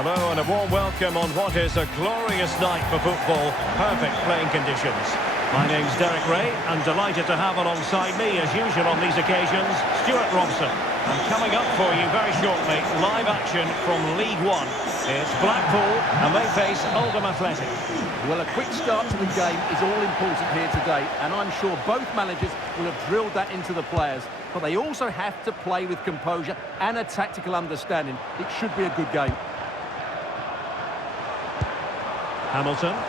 Hello and a warm welcome on what is a glorious night for football. Perfect playing conditions. My name's Derek Ray and delighted to have alongside me, as usual on these occasions, Stuart Robson. And coming up for you very shortly, live action from League One. It's Blackpool and they face Oldham Athletic. Well, a quick start to the game is all important here today, and I'm sure both managers will have drilled that into the players. But they also have to play with composure and a tactical understanding. It should be a good game. Hamilton. Oh,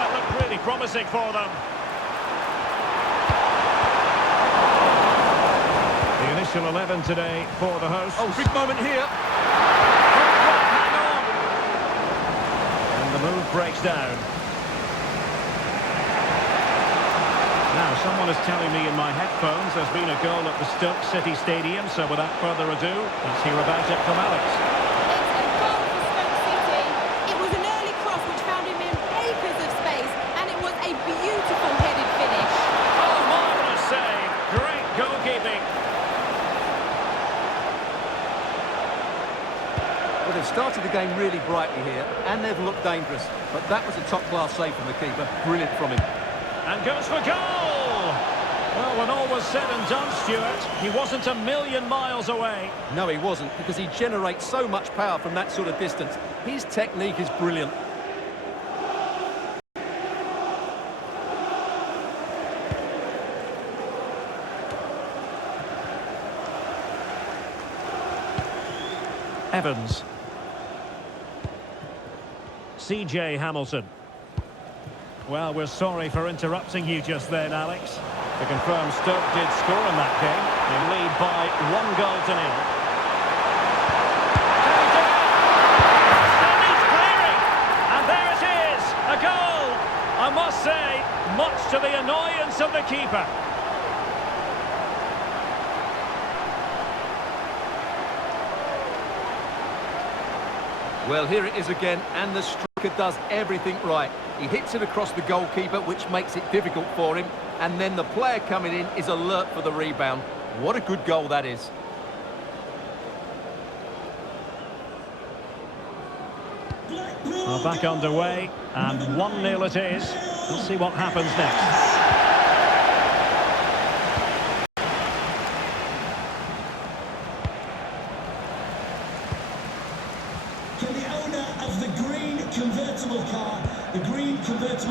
it looked really promising for them. The initial 11 today for the hosts. Oh, big moment here. Hang on. And the move breaks down. Now, someone is telling me in my headphones there's been a goal at the Stoke City Stadium, so without further ado, let's hear about it from Alex. Well, they've started the game really brightly here, and they've looked dangerous. But that was a top-class save from the keeper. Brilliant from him. And goes for goal! Well, when all was said and done, Stuart, he wasn't a million miles away. No, he wasn't, because he generates so much power from that sort of distance. His technique is brilliant. Evans. CJ Hamilton. Well, we're sorry for interrupting you just then, Alex. To confirm, Stoke did score in that game. They lead by 1-0. And he's clearing! And there it is! A goal! I must say, much to the annoyance of the keeper. Well, here it is again, and the striker does everything right. He hits it across the goalkeeper, which makes it difficult for him, and then the player coming in is alert for the rebound. What a good goal that is. Well, back underway, and 1-0 it is. Let's see what happens next.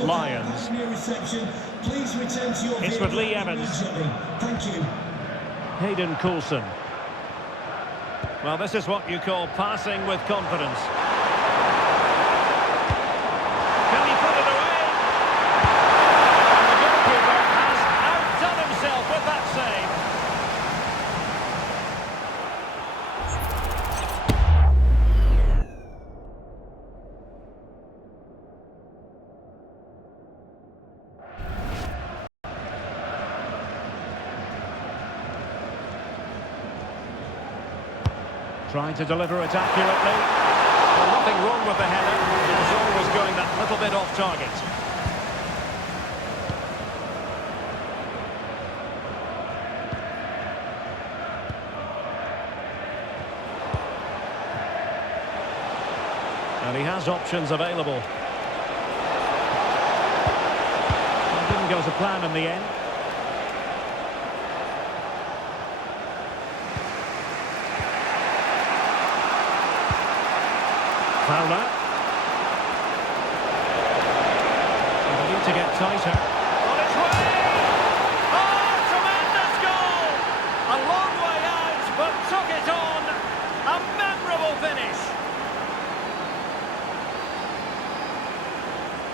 Lions. Please return to your it's with Lee Evans. Thank you. Hayden Coulson. Well, this is what you call passing with confidence. Can he put it away? And the goalkeeper has outdone himself with that save. Trying to deliver it accurately. Well, nothing wrong with the header. It was always going that little bit off target. And he has options available. It didn't go to plan in the end. Fowler. They need to get tighter. On its way! Oh, tremendous goal! A long way out, but took it on. A memorable finish.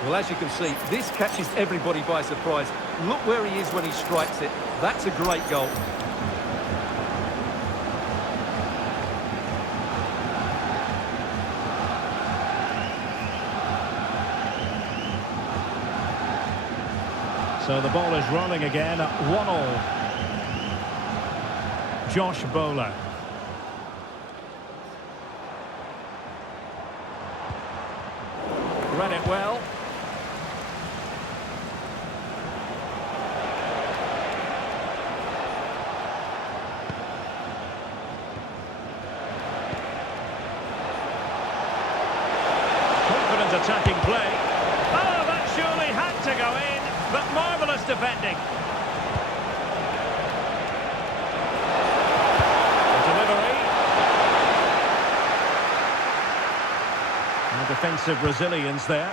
Well, as you can see, this catches everybody by surprise. Look where he is when he strikes it. That's a great goal. So the ball is rolling again at 1-1. Josh Bowler. Read it well. attacking play. Oh, that surely had to go in, but marvellous defending. The delivery. And defensive resilience there.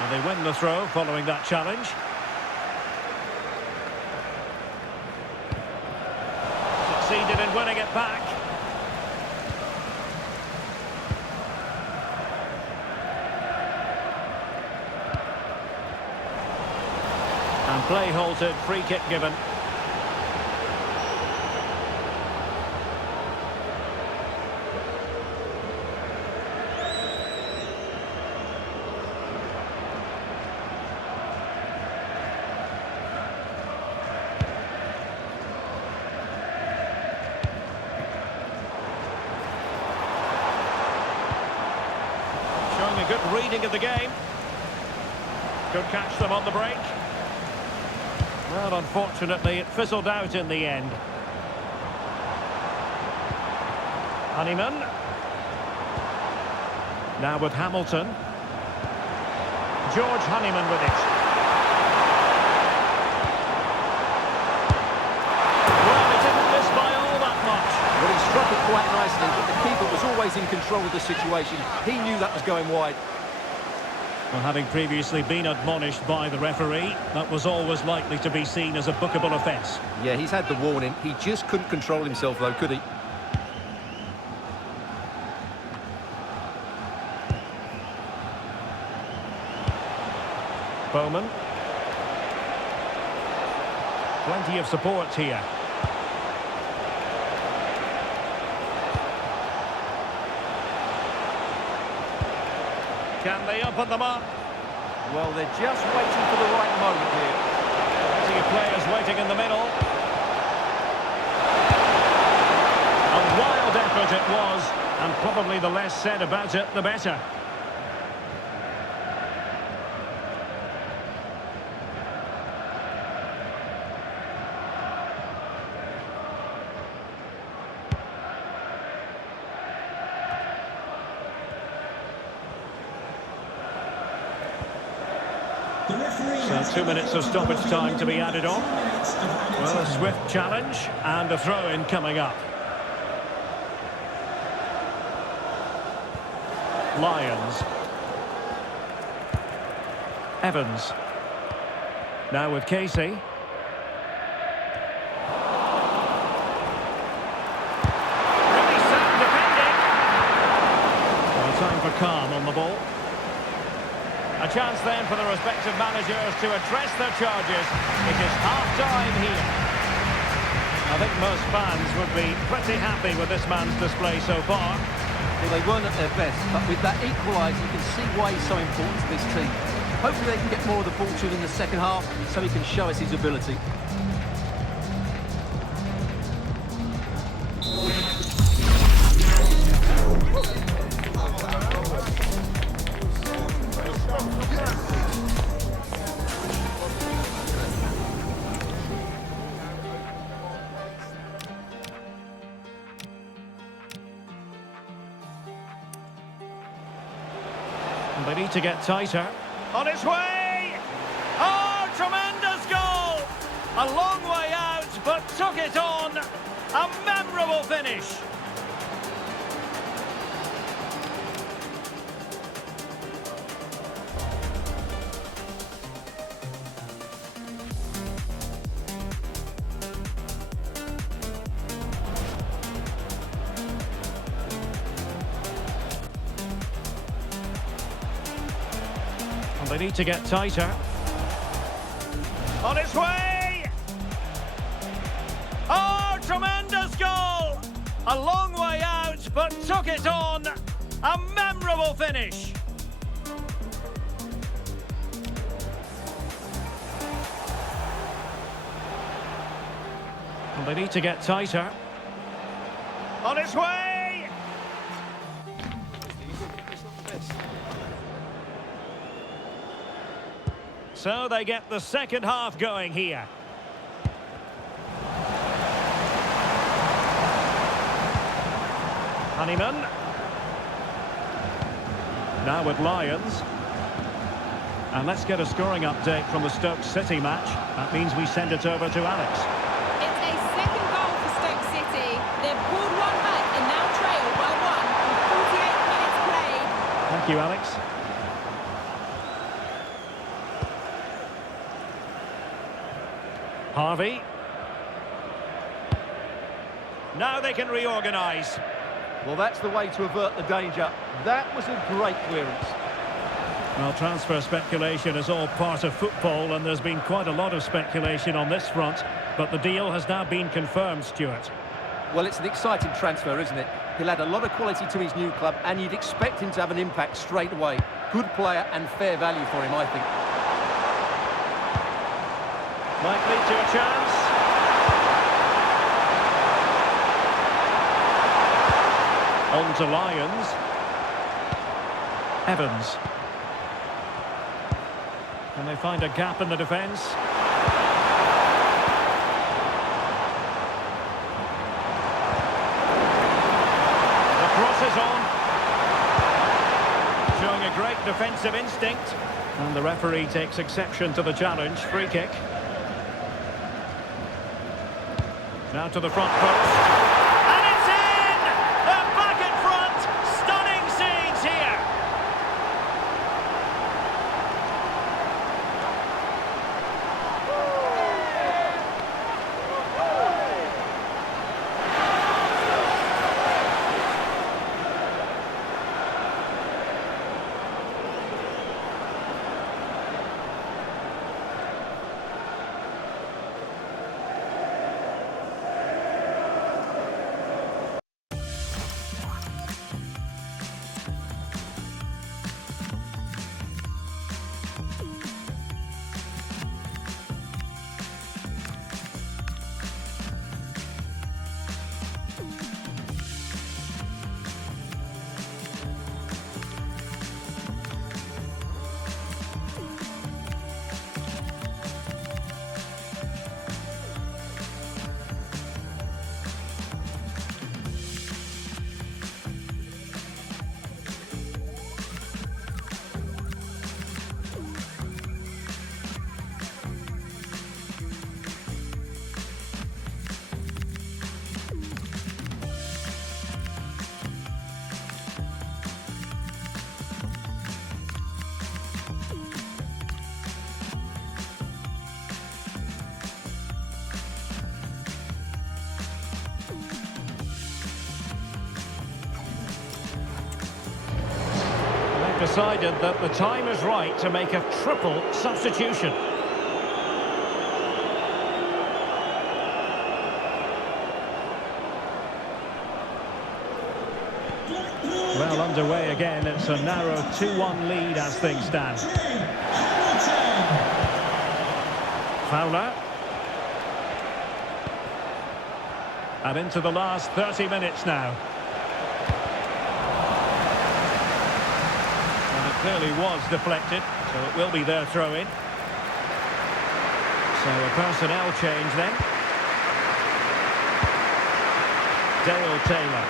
And they win the throw following that challenge. Succeeded in winning it back. And play halted, free kick given. Showing a good reading of the game. Could catch them on the break. Well, unfortunately, it fizzled out in the end. Honeyman. Now with Hamilton. George Honeyman with it. Well, he didn't miss by all that much. Well, he struck it quite nicely, but the keeper was always in control of the situation. He knew that was going wide. Well, having previously been admonished by the referee, that was always likely to be seen as a bookable offence. Yeah, he's had the warning. He just couldn't control himself, though, could he? Bowman. Plenty of support here. Can they open them up? Well, they're just waiting for the right moment here. Plenty of players waiting in the middle. A wild effort it was, and probably the less said about it, the better. So 2 minutes of stoppage time to be added on. Well, a swift challenge and a throw-in coming up. Lions. Evans. Now with Casey. Really sound defending. Well, time for calm on the ball. A chance then for the respective managers to address their charges. It is half-time here. I think most fans would be pretty happy with this man's display so far. Well, they weren't at their best, but with that equaliser, you can see why he's so important to this team. Hopefully they can get more of the ball to him in the second half, so he can show us his ability. They need to get tighter. On its way! Oh, tremendous goal! A long way out, but took it on. A memorable finish. They need to get tighter. On its way! Oh, tremendous goal! A long way out, but took it on. A memorable finish. They need to get tighter. On its way! So they get the second half going here. Honeyman. Now with Lions. And let's get a scoring update from the Stoke City match. That means we send it over to Alex. It's a second goal for Stoke City. They've pulled one back and now trail by one with 48 minutes played. Thank you, Alex. Harvey. Now they can reorganise. Well, that's the way to avert the danger. That was a great clearance. Well, transfer speculation is all part of football, and there's been quite a lot of speculation on this front, but the deal has now been confirmed, Stuart. Well, it's an exciting transfer, isn't it? He'll add a lot of quality to his new club, and you'd expect him to have an impact straight away. Good player and fair value for him, I think. Might lead to a chance. On to Lions. Evans. Can they find a gap in the defence? The cross is on. Showing a great defensive instinct. And the referee takes exception to the challenge. Free kick. Now to the front post. And it's in! They're back in front! Stunning scenes here! Decided that the time is right to make a triple substitution. Well, underway again. It's a narrow 2-1 lead as things stand. Fowler. And into the last 30 minutes now. Clearly was deflected, so it will be their throw-in. So a personnel change then. Dale Taylor.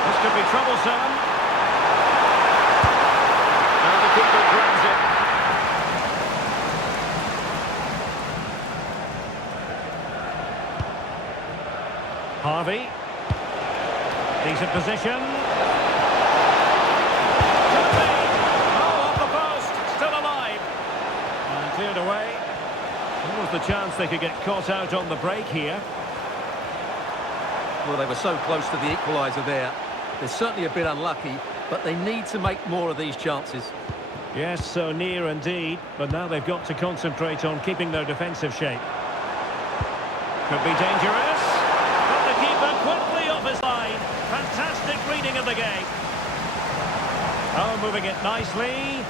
This could be troublesome. And the keeper grabs it. Harvey. Decent position. Oh, off the post. Still alive. And cleared away. What was the chance they could get caught out on the break here? Well, they were so close to the equaliser there. They're certainly a bit unlucky, but they need to make more of these chances. Yes, so near indeed. But now they've got to concentrate on keeping their defensive shape. Could be dangerous. But the keeper quickly off his line. Fantastic reading of the game. Oh, moving it nicely.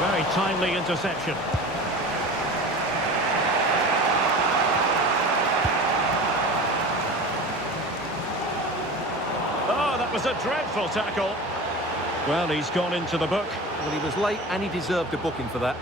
Very timely interception. Oh, that was a dreadful tackle. Well, he's gone into the book. Well, he was late and he deserved a booking for that.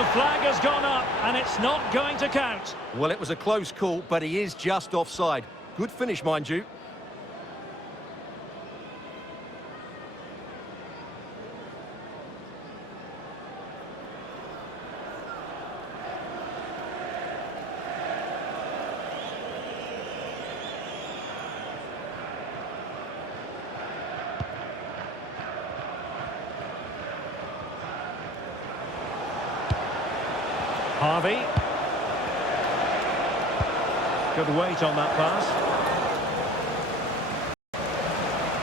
The flag has gone up, and it's not going to count. Well, it was a close call, but he is just offside. Good finish, mind you. Harvey. Good weight on that pass.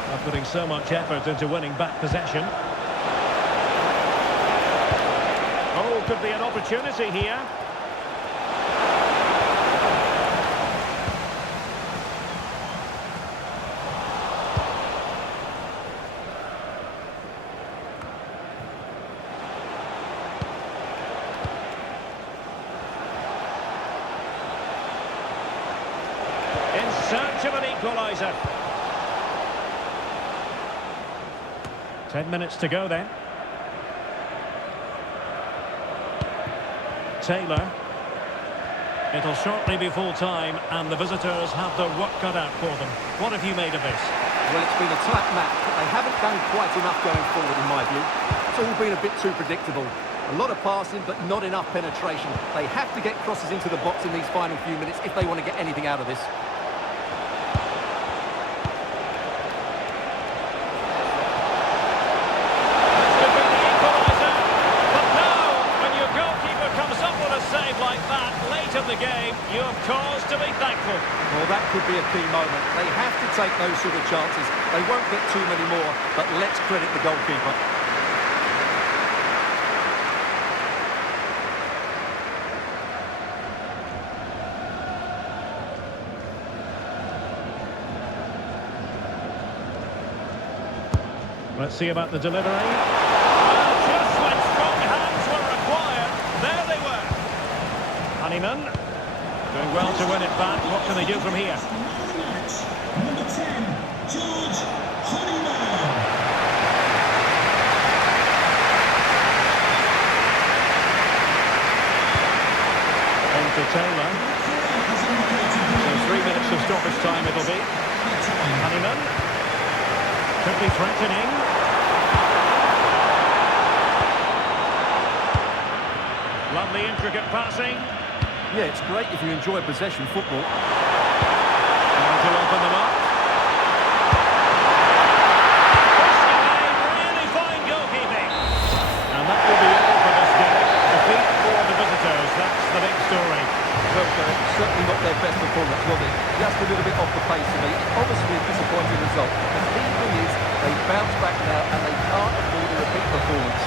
They're putting so much effort into winning back possession. Oh, could be an opportunity here. In search of an equaliser. 10 minutes to go then. Taylor. It'll shortly be full time, and the visitors have their work cut out for them. What have you made of this? Well, it's been a tight match, but they haven't done quite enough going forward, in my view. It's all been a bit too predictable. A lot of passing, but not enough penetration. They have to get crosses into the box in these final few minutes if they want to get anything out of this. The game, you have cause to be thankful. Well, that could be a key moment. They have to take those sort of chances. They won't get too many more, but let's credit the goalkeeper. Let's see about the delivery. Just when strong hands were required, there they were. Honeyman. Doing well to win it back. What can they do from here? Number 10, George Honeyman. On to Taylor. So 3 minutes of stoppage time it'll be. Honeyman. Could be threatening. Lovely intricate passing. Yeah, it's great if you enjoy possession football. Trying to open them up. Really fine goalkeeping. And that will be all for this game. Defeat for the visitors. That's the big story. Well, certainly not their best performance, was it? Just a little bit off the pace to me. Obviously a disappointing result. The key thing is they bounce back now and they can't afford a repeat performance.